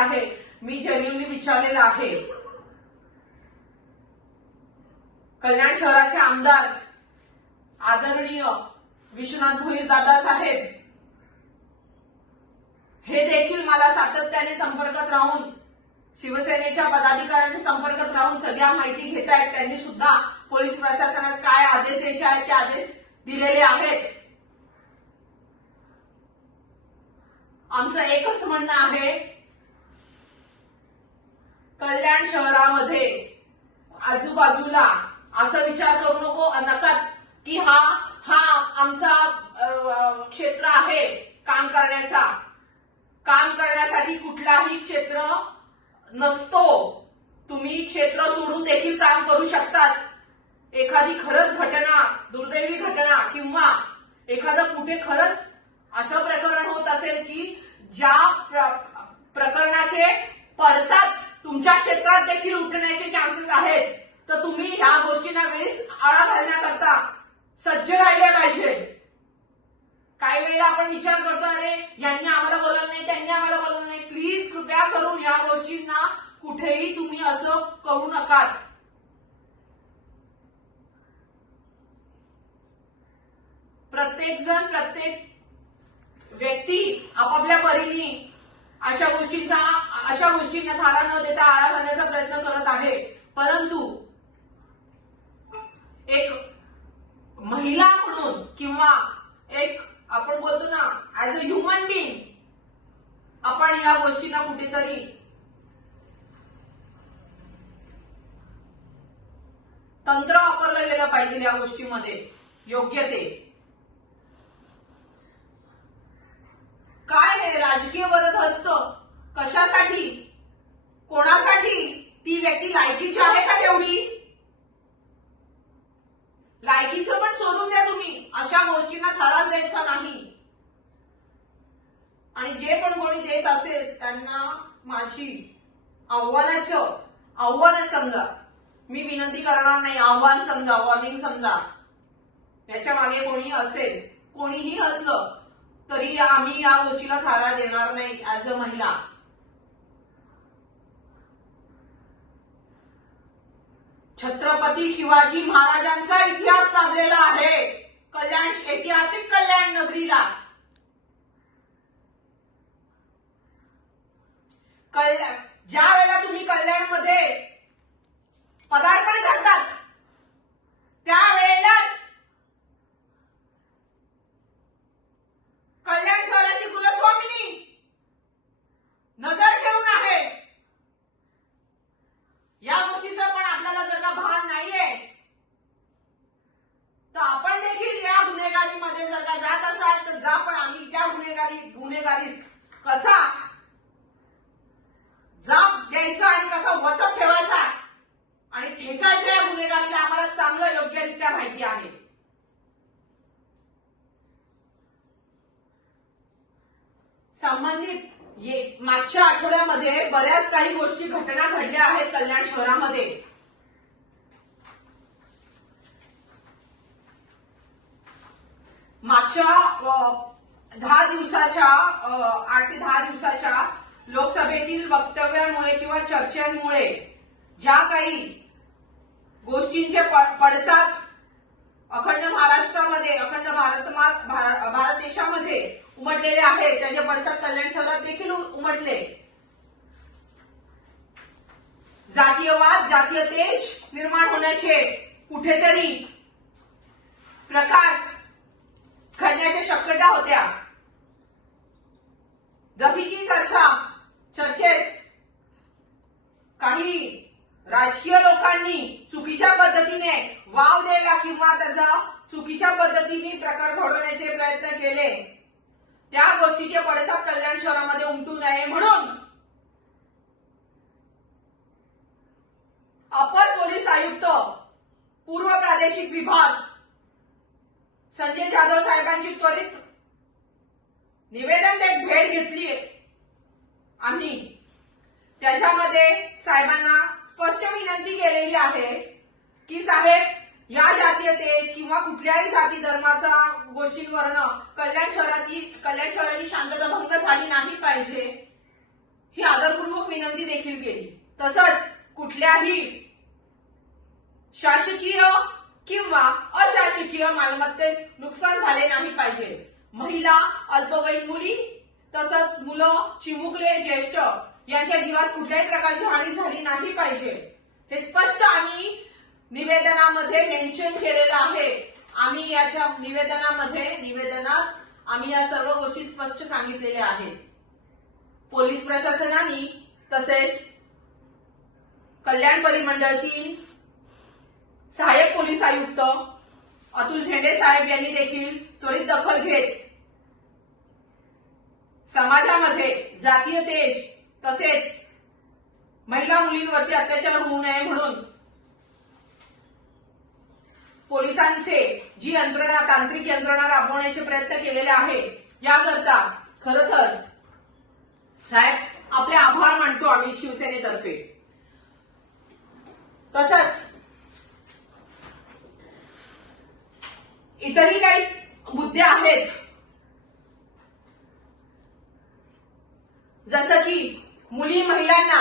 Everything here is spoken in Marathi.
आहे, मी जेन्युइनली विचारलेलं आहे. कल्याण शहराचे आमदार आदरणीय विश्वनाथ भोईर दादा साहेब हे देखील मला सातत्याने संपर्कात राहून, शिवसेनेच्या पदाधिकाऱ्यांच्या संपर्कात राहून सगळ्या माहिती घेत आहेत. त्यांनी सुद्धा पोलीस प्रशासनास काय आदेश द्यायचे आहेत ते आदेश दिलेले आहेत. आमचं एकच म्हणणं आहे, कल्याण शहरामध्ये आजूबाजूला असं विचार करू नका की हा आमचा क्षेत्र आहे काम करण्याचा. काम करण्यासाठी कुठलाही क्षेत्र नसतो. तुम्ही क्षेत्र सोडून देखील काम करू शकतात. एखादी खरंच घटना, दुर्दैवी घटना किंवा एखादं कुठे खरंच असं प्रकरण होत असेल की ज्या प्रकरणाचे पडसाद तुमच्या क्षेत्रात देखील उठण्याचे चान्सेस आहेत, तर तुम्ही ह्या गोष्टींना वेळीच आळा घालण्याकरता सज्ज राहिले पाहिजे. काही वेळेला आपण विचार करतो, अरे यांनी आम्हाला बोलवलं नाही, त्यांनी आम्हाला बोलवलं नाही. प्लीज कृपया करून या गोष्टींना कुठेही तुम्ही असं करू नका. प्रत्येक जण, प्रत्येक व्यक्ती आपापल्या परीने अशा गोष्टींना थारा न देता आळा घालण्याचा प्रयत्न करत आहे. परंतु एक महिला म्हणून किंवा एक आपण बोलतो ना ऍज अ ह्युमन बिईंग, आपण या गोष्टींना कुठेतरी तंत्र वापरलं गेलं पाहिजे. या गोष्टीमध्ये योग्य ते काय हे राजकीय बरदहस्त कशासाठी, कोणासाठी? ती व्यक्ती लायकीची आहे का तेवढी? लायकीचं पण सोडून द्या तुम्ही. अशा गोष्टींना थराच द्यायचा नाही. आणि जे पण कोणी देत असेल त्यांना माझी आव्हान समजा. मी विनंती करणार नाही, आव्हान समजा, वॉर्निंग समजा. याच्या मागे कोणी असेल, कोणीही असलं तरी आम्ही या गोष्टीला थारा देणार नाही ऍज अ महिला. छत्रपती शिवाजी महाराजांचा इतिहास लाभलेला आहे ऐतिहासिक कल्याण नगरीला. ज्या वेळेला तुम्ही कल्याणमध्ये पदार्पण करतात त्यावेळेलाच कल्याण शहराची कुलस्वामिनी नजर ठेवून आहे. या गोष्टीचं पण आपल्याला जर का भान नाहीये तर आपण देखील या गुन्हेगारीमध्ये जर का जात असाल तर जा, पण आम्ही त्या गुन्हेगारीस कसा जाब द्यायचा आणि कसा वचक ठेवायचा आणि खेचायचा या गुन्हेगारीला आम्हाला चांगलं योग्यरित्या माहिती आहे. संबंधित मागच्या आठवड्यामध्ये बऱ्याच काही गोष्टी घटना घडल्या आहेत कल्याण शहरामध्ये. मागच्या 8 ते 10 दिवसाच्या लोकसभेतील वक्तव्यामुळे किंवा चर्चांमुळे ज्या काही गोष्टींचे पडसाद अखंड महाराष्ट्रामध्ये, अखंड भारत देशामध्ये उमटलेले आहेत, त्याचे पडसाद कल्याण शहरात देखील उमटले. जातीयवाद, जातीय तेज निर्माण होण्याचे कुठेतरी प्रकार घडण्याच्या शक्यता होत्या. जशी की चर्चेस काही राजकीय लोकांनी चुकीच्या पद्धतीने वाव द्यायला किंवा त्याचा चुकीच्या पद्धतीने प्रकार घडवण्याचे प्रयत्न केले, त्या गोष्टीचे पडसाद कल्याण शहरामध्ये उमटू नये म्हणून अपर पोलीस आयुक्त, पूर्व प्रादेशिक विभाग संजय जाधव साहेबांची त्वरित निवेदन भेट घेतली. आम्ही त्याच्यामध्ये साहेबांना स्पष्ट विनंती केलेली आहे की साहेब, या जातीय तेज किंवा कुठल्याही जाती धर्माचा गोष्टींवरनं कल्याण शहराची शांतता भंग झाली नाही पाहिजे. ही आदरपूर्वक विनंती देखील केली. तसंच कुठल्याही शासकीय किंवा अशासकीय मालमत्तेस नुकसान झाले नाही पाहिजे. महिला, अल्पवयीन मुली तसंच मुलं, चिमुकले, ज्येष्ठ यांच्या जीवास कुठल्याही प्रकारची हानी झाली नाही पाहिजे. हे स्पष्ट आम्ही निवेदनामध्ये मेन्शन केलेलं आहे. आम्ही याच्या निवेदनात आम्ही या सर्व गोष्टी स्पष्ट सांगितलेल्या आहेत. पोलीस प्रशासनाने तसेच कल्याण परिमंडळ 3 सहाय्यक पोलीस आयुक्त अतुल झेंडे साहेब यांनी देखील त्वरित दखल घेत समाजामध्ये जातीय तेज तसेच महिला मुलींवरती अत्याचार होऊ नये म्हणून पोलिसांचे जी यंत्रणा, तांत्रिक यंत्रणा राबवण्याचे प्रयत्न केलेले आहे. याकरता खरं तर साहेब आपले आभार मानतो आम्ही शिवसेनेतर्फे. तसंच इतरही काही मुद्दे आहेत, जसं की मुली महिलांना